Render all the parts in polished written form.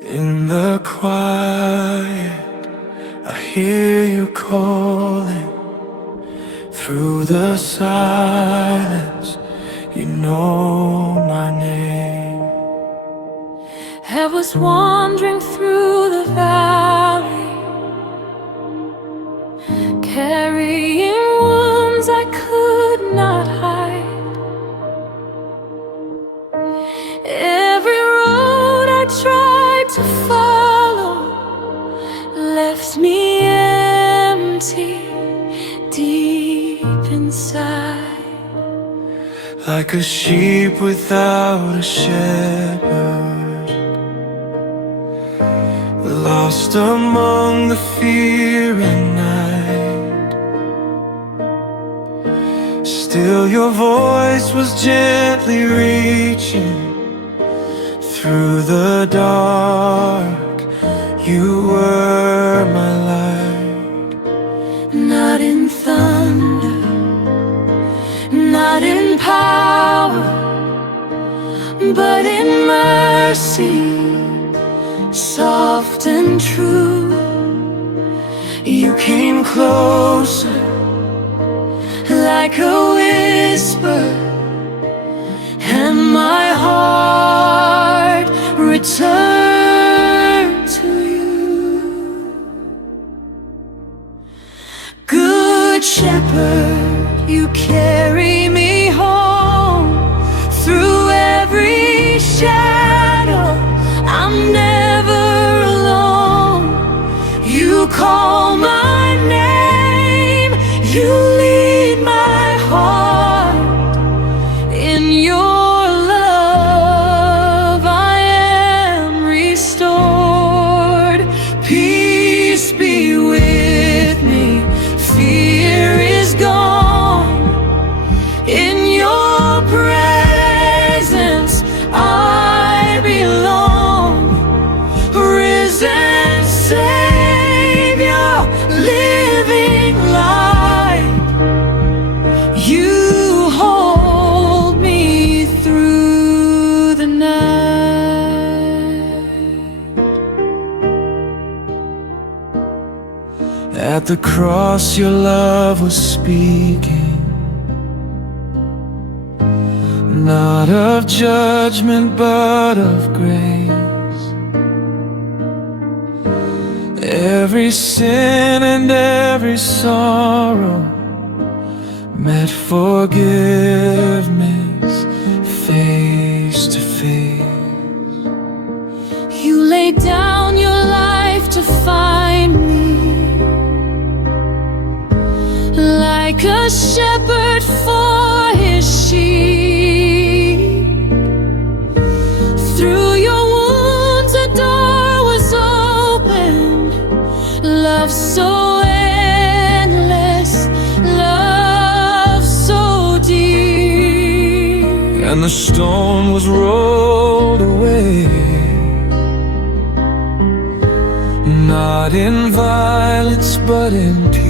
In the quiet, I hear you calling. Through the silence, you know my name. I was wandering through the valley, carrying wounds I could not hide. Every road I tried to follow left me empty, deep inside. Like a sheep without a shepherd, lost among the fear and night. Still your voice was gently reaching through the dark. You were my light. Not in thunder, not in power, but in mercy, soft and true. You came closer, like a whisper, and my heart returned to you. Good Shepherd, you carry me home through every shadow. I'm never alone. You call my name, you lead my heart. In your love I am restored. Peace be with me, fear is gone. In your presence I belong. Risen Savior, living light, you hold me through the night. at the cross your love was speaking, not of judgment but of grace. Every sin and every sorrow met forgiveness face to face. You laid down your life to find me, like a shepherd for his sheep. Through your wounds a door was opened, love so endless, love so deep. And the stone was rolled away, not in violence but in peace.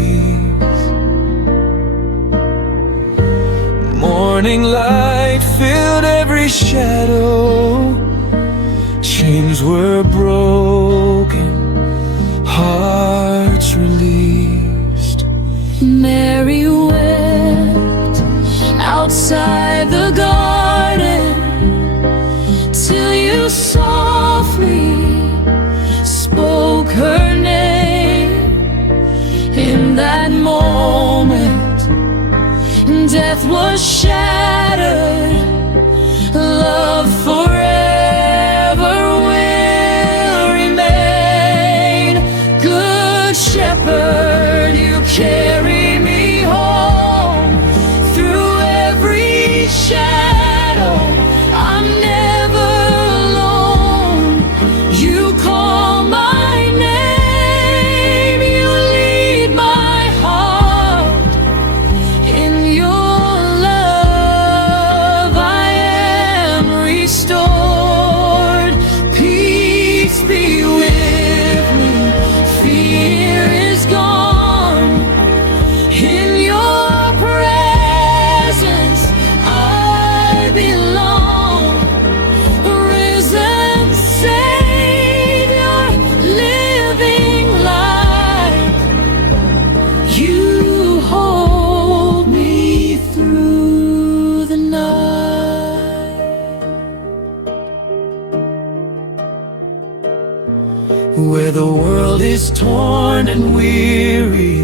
Morning light filled every shadow, chains were broken, hearts released. Mary wept outside the garden till you softly spoke her name. In that moment, death was shattered, love forever will remain. Good Shepherd, you carry me home through every shadow. I'm never alone. You call my name, you lead my heart. In your love I where the world is torn and weary.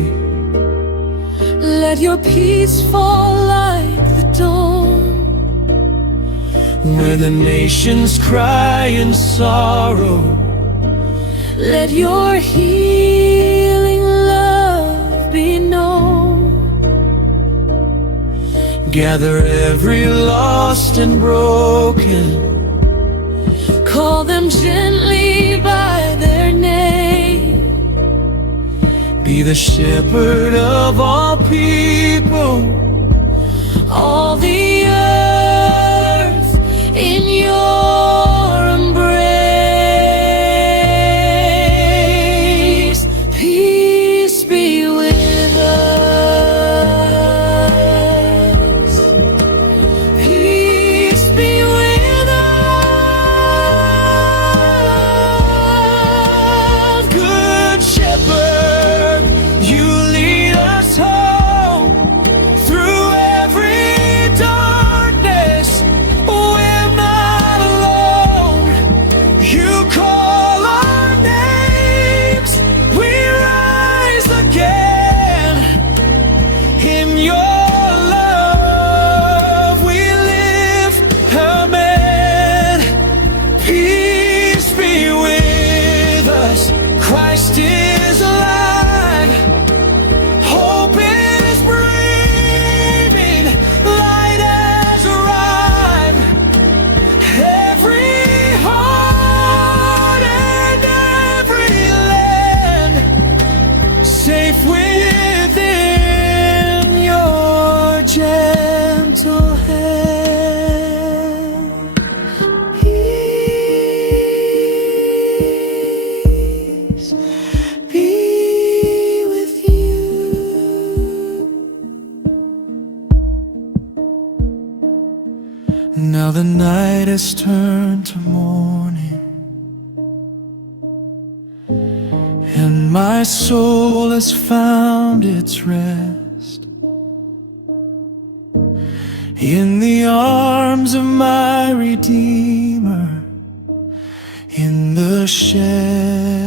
Let your peace fall like the dawn, Where the nations cry in sorrow, let your healing love be known. gather every lost and broken, Call them gently by their name. be the shepherd of all people, All the earth in your embrace. Peace be with us. Peace be with us. good shepherd, you lead us home through every darkness. We're not alone. You call our names, we rise again. In your love we live, amen. Peace be with us, Christ is alive. Hope is breathing, light has arrived. Every heart and every land, safe within your gentle hand. Peace be with you. Now the night has turned to morning, and my soul has found its rest in the arms of my Redeemer, in the shed